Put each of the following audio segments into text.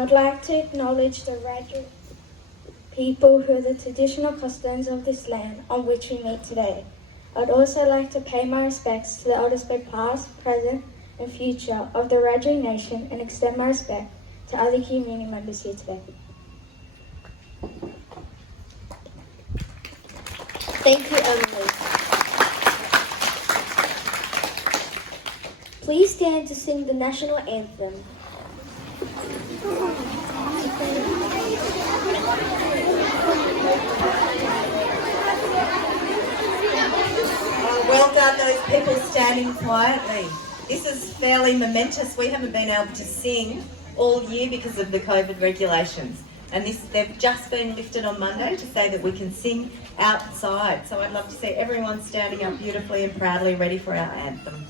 I'd like to acknowledge the Wiradjuri people who are the traditional custodians of this land on which we meet today. I'd also like to pay my respects to the elders both past, present and future of the Wiradjuri Nation and extend my respect to other community members here today. Thank you, Emily. Please stand to sing the national anthem. Well done, those people standing quietly. This is fairly momentous. We haven't been able to sing all year because of the COVID regulations. And they've just been lifted on Monday to say that we can sing outside. So I'd love to see everyone standing up beautifully and proudly ready for our anthem.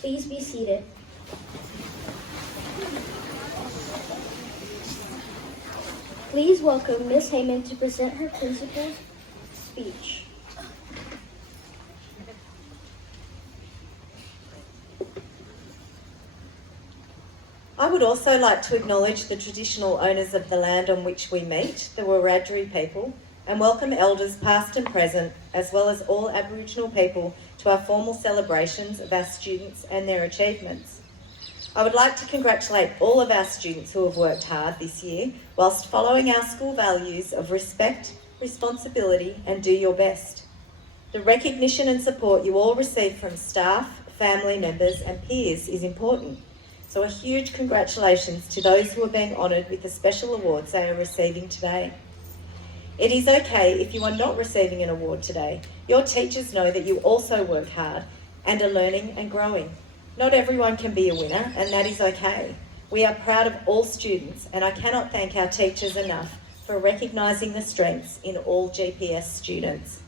Please be seated. Please welcome Ms. Heyman to present her principal's speech. I would also like to acknowledge the traditional owners of the land on which we meet, the Wiradjuri people, and welcome elders past and present, as well as all Aboriginal people to our formal celebrations of our students and their achievements. I would like to congratulate all of our students who have worked hard this year whilst following our school values of respect, responsibility and do your best. The recognition and support you all receive from staff, family members and peers is important. So a huge congratulations to those who are being honoured with the special awards they are receiving today. It is okay if you are not receiving an award today. Your teachers know that you also work hard and are learning and growing. Not everyone can be a winner, and that is okay. We are proud of all students, and I cannot thank our teachers enough for recognising the strengths in all GPS students.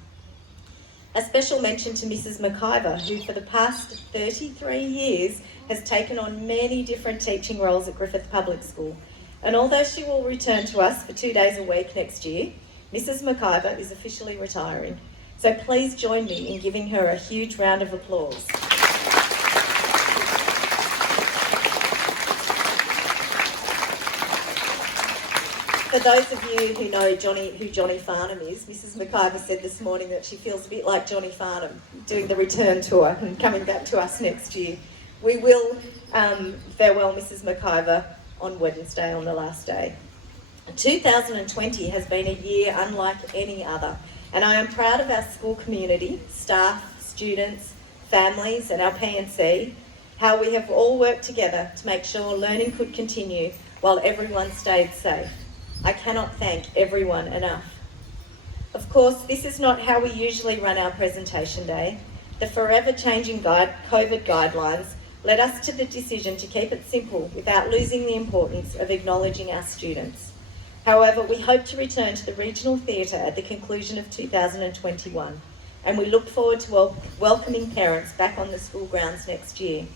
A special mention to Mrs. McIver, who for the past 33 years has taken on many different teaching roles at Griffith Public School. And although she will return to us for 2 days a week next year, Mrs. McIver is officially retiring. So please join me in giving her a huge round of applause. For those of you who know who Johnny Farnham is, Mrs. McIver said this morning that she feels a bit like Johnny Farnham doing the return tour and coming back to us next year. We will farewell Mrs. McIver on Wednesday, on the last day. 2020 has been a year unlike any other, and I am proud of our school community, staff, students, families and our P&C, how we have all worked together to make sure learning could continue while everyone stayed safe. I cannot thank everyone enough. Of course, this is not how we usually run our presentation day, The forever changing COVID guidelines led us to the decision to keep it simple without losing the importance of acknowledging our students. However, we hope to return to the regional theatre at the conclusion of 2021, and we look forward to welcoming parents back on the school grounds next year.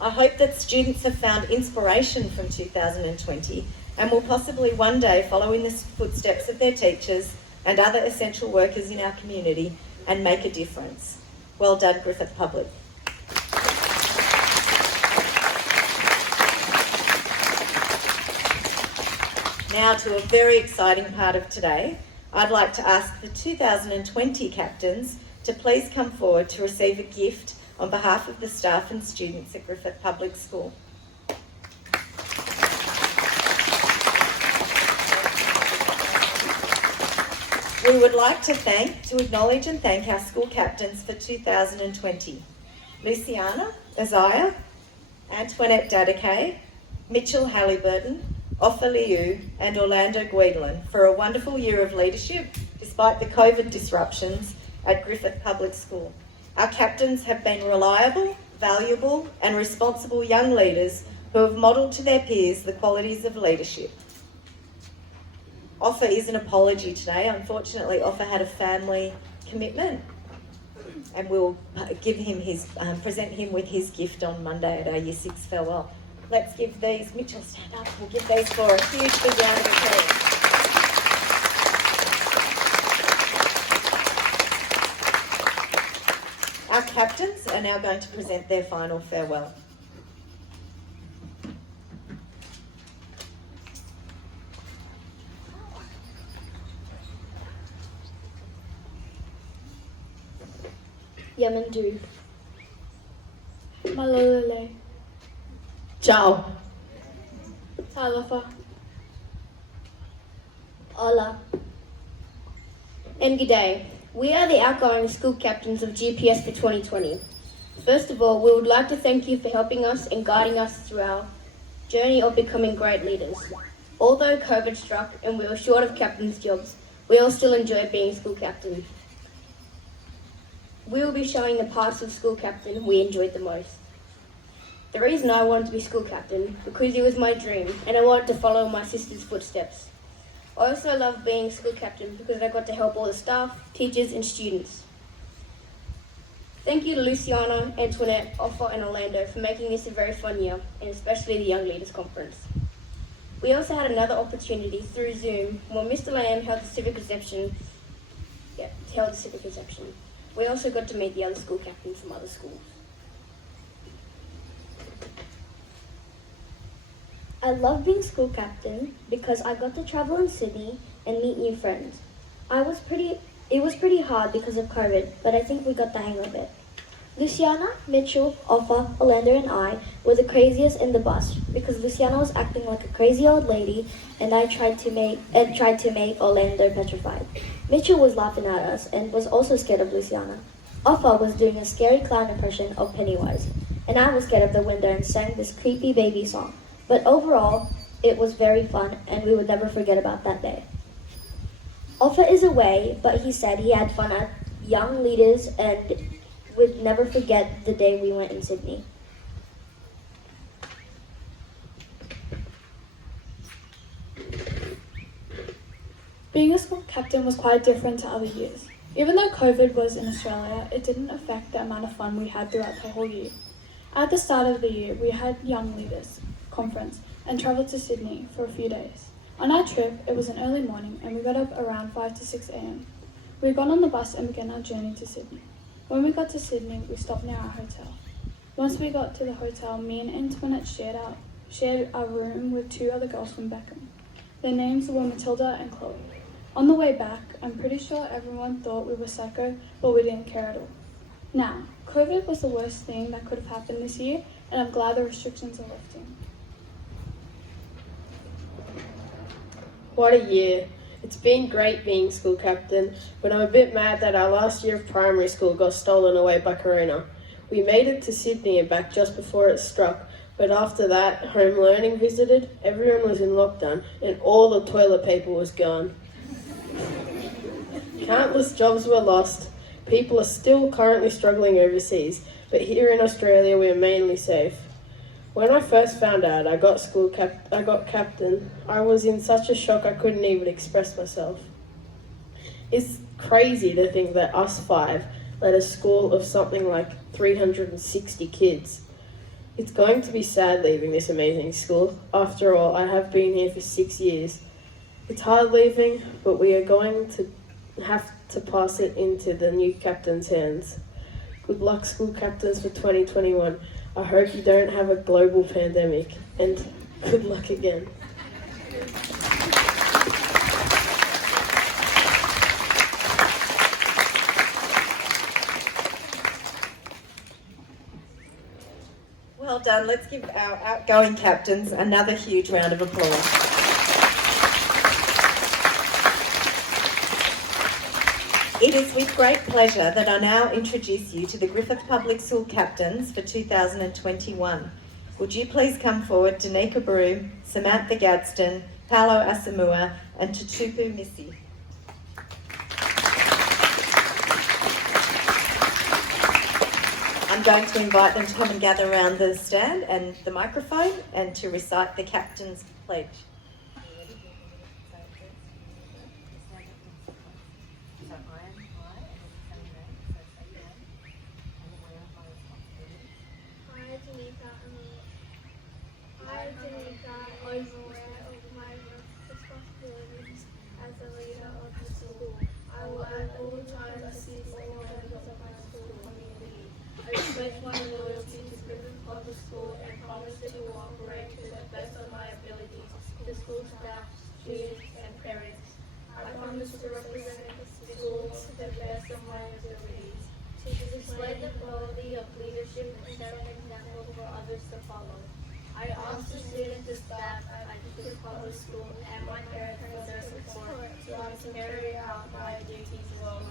I hope that students have found inspiration from 2020 and will possibly one day follow in the footsteps of their teachers and other essential workers in our community and make a difference. Well done, Griffith Public. Now to a very exciting part of today. I'd like to ask the 2020 captains to please come forward to receive a gift on behalf of the staff and students at Griffith Public School. We would like to acknowledge and thank our school captains for 2020. Luciana, Isaiah, Antoinette Dadekay, Mitchell Halliburton, Offa Liu and Orlando Guidlin for a wonderful year of leadership despite the COVID disruptions at Griffith Public School. Our captains have been reliable, valuable and responsible young leaders who have modelled to their peers the qualities of leadership. Offa is an apology today. Unfortunately, Offa had a family commitment and we'll give him present him with his gift on Monday at our Year 6 farewell. Let's give these, Mitchell, stand up. We'll give these for a huge big round of applause. Our captains are now going to present their final farewell. Yamandu. Malolele. Ciao. Talofa. Hola. And good day. We are the outgoing school captains of GPS for 2020. First of all, we would like to thank you for helping us and guiding us through our journey of becoming great leaders. Although COVID struck and we were short of captains' jobs, we all still enjoy being school captain. We will be showing the parts of school captain we enjoyed the most. The reason I wanted to be school captain because it was my dream and I wanted to follow my sister's footsteps. I also love being school captain because I got to help all the staff, teachers and students. Thank you to Luciana, Antoinette, Offa and Orlando for making this a very fun year and especially the Young Leaders Conference. We also had another opportunity through Zoom when Mr. Lamb held the civic reception. We also got to meet the other school captains from other schools. I love being school captain because I got to travel in Sydney and meet new friends. It was pretty hard because of COVID, but I think we got the hang of it. Luciana, Mitchell, Offa, Orlando and I were the craziest in the bus because Luciana was acting like a crazy old lady and I tried to make Orlando petrified. Mitchell was laughing at us and was also scared of Luciana. Offa was doing a scary clown impression of Pennywise, and I was scared of the window and sang this creepy baby song. But overall, it was very fun and we would never forget about that day. Offa is away, but he said he had fun at Young Leaders and would never forget the day we went in Sydney. Being a school captain was quite different to other years. Even though COVID was in Australia, it didn't affect the amount of fun we had throughout the whole year. At the start of the year, we had Young Leaders Conference and travelled to Sydney for a few days. On our trip, it was an early morning and we got up around 5 to 6 a.m. We got on the bus and began our journey to Sydney. When we got to Sydney, we stopped near our hotel. Once we got to the hotel, me and Antoinette shared our room with two other girls from Beckham. Their names were Matilda and Chloe. On the way back, I'm pretty sure everyone thought we were psycho, but we didn't care at all. Now, COVID was the worst thing that could have happened this year, and I'm glad the restrictions are lifting. What a year. It's been great being school captain, but I'm a bit mad that our last year of primary school got stolen away by Corona. We made it to Sydney and back just before it struck, but after that, home learning visited, everyone was in lockdown, and all the toilet paper was gone. Countless jobs were lost, People are still currently struggling overseas, but here in Australia we are mainly safe. When I first found out I got captain, I was in such a shock I couldn't even express myself. It's crazy to think that us five led a school of something like 360 kids. It's going to be sad leaving this amazing school. After all, I have been here for 6 years. It's hard leaving, but we are going to have to pass it into the new captain's hands. Good luck, school captains, for 2021. I hope you don't have a global pandemic, and good luck again. Well done. Let's give our outgoing captains another huge round of applause. It is with great pleasure that I now introduce you to the Griffith Public School Captains for 2021. Would you please come forward, Danica Broom, Samantha Gadsden, Paolo Asamoah and Tutupu Missy. I'm going to invite them to come and gather around the stand and the microphone and to recite the Captain's Pledge. I, Danica, overwear of my responsibilities as the leader of the school. I will at all times assist all members of my school community. I pledge my loyalty to Griffith Public School and promise to cooperate to the best of my abilities to school staff, students, and parents. I promise to represent the school to the best of my abilities, to display the quality of leadership and set an example for others to follow. I ask the students and staff at Griffith Public School and my parents for their support so I can carry out my duties well.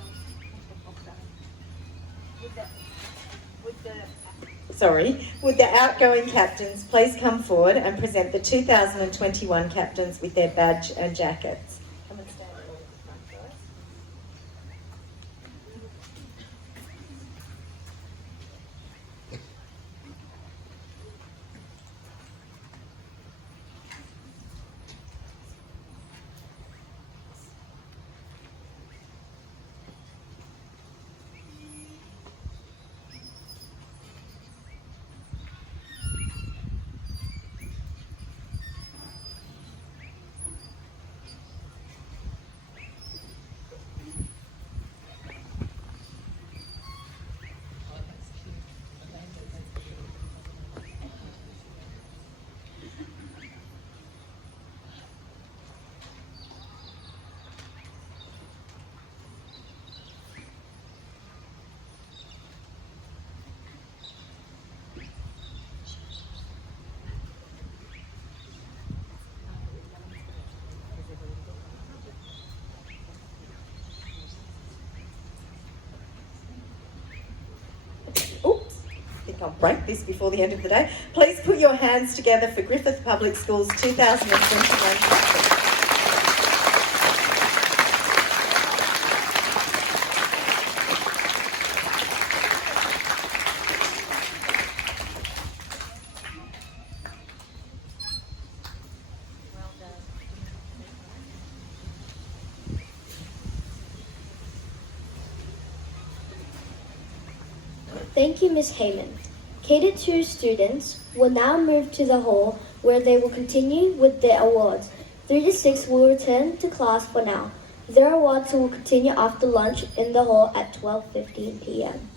Would the outgoing captains please come forward and present the 2021 captains with their badge and jackets? Come and stand at the front, guys. I think I'll break this before the end of the day. Please put your hands together for Griffith Public Schools 2021 captains. Thank you, Ms. Heyman. K-2 students will now move to the hall where they will continue with their awards. 3 to 6 will return to class for now. Their awards will continue after lunch in the hall at 12:15 p.m.